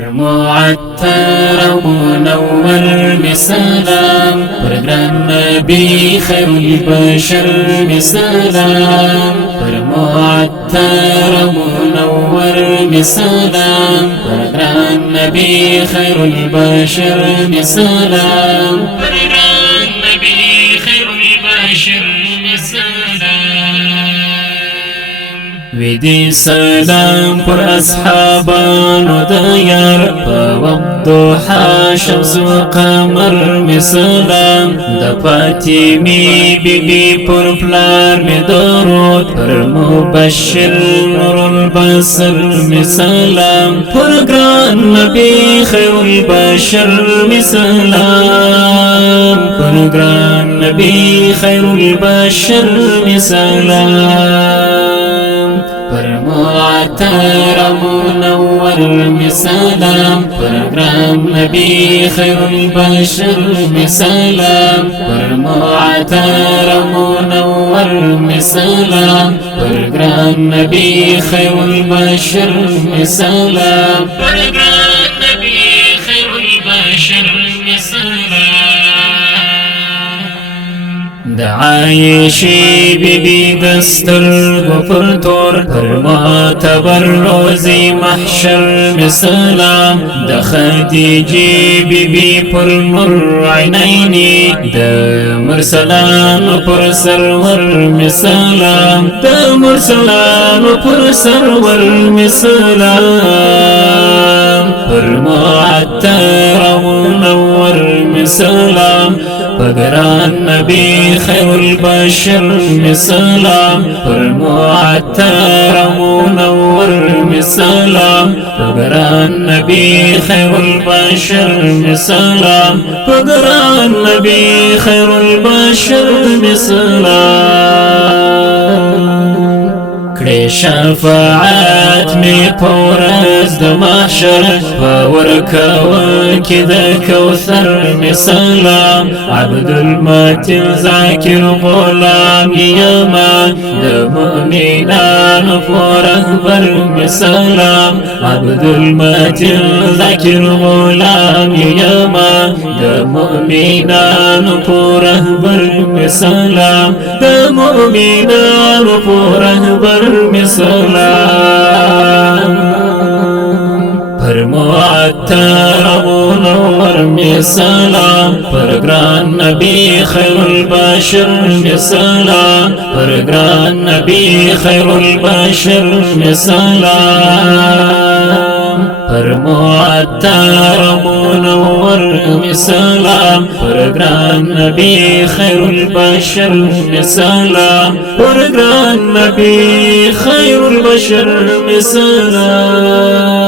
معطر منور مسلام برگران نبی خیر البشر مسلام معطر منور مسلام برگران نبی خیر البشر مسلام برگران نبی خیر البشر مسلام ویدی سلام پر اصحابانو دیار پا وقت ضحا شمس و قمر مسلام دا فاطمی بی بی پر پلار می درود پر مبشر نور البصر مسلام پر گران نبی خیر البشر مسلام پر گران نبی خیر البشر مسلام معطر منور مسلام برگران نبی خیر البشر مسلام معطر منور مسلام برگران نبی خیر البشر مسلام برگران نبی خیر البشر مسلام دا عایشی بی بی دستر گفر طور پر معتبر روزی محشر مسلام دا خدیجی بی بی پر نور عینینی دا مرسلان پر سرور مسلام دا مرسلان پر سرور مسلام پر معطر منور مسلام برگران نبی خیر البشر مسلام پر معطر منور مسلام برگران نبی خیر البشر مسلام برگران نبی خیر البشر مسلام کړي شفاعت می پورز د محشر ورکوونکي د کوثر مسلام عبد المتین ذاکر غلام یما د مؤمنانو رهبر مسلام عبد المتین ذاکر غلام یما د مؤمنانو رهبر مسلام د مؤمنانو رهبر مسلام پر معطر منور مسلام پر گران نبی خیر البشر مسلام پر گران نبی خیر البشر مسلام پر معطر منور مسلام پر گران نبی خیر البشر مسلام پر گران نبی خیر البشر مسلام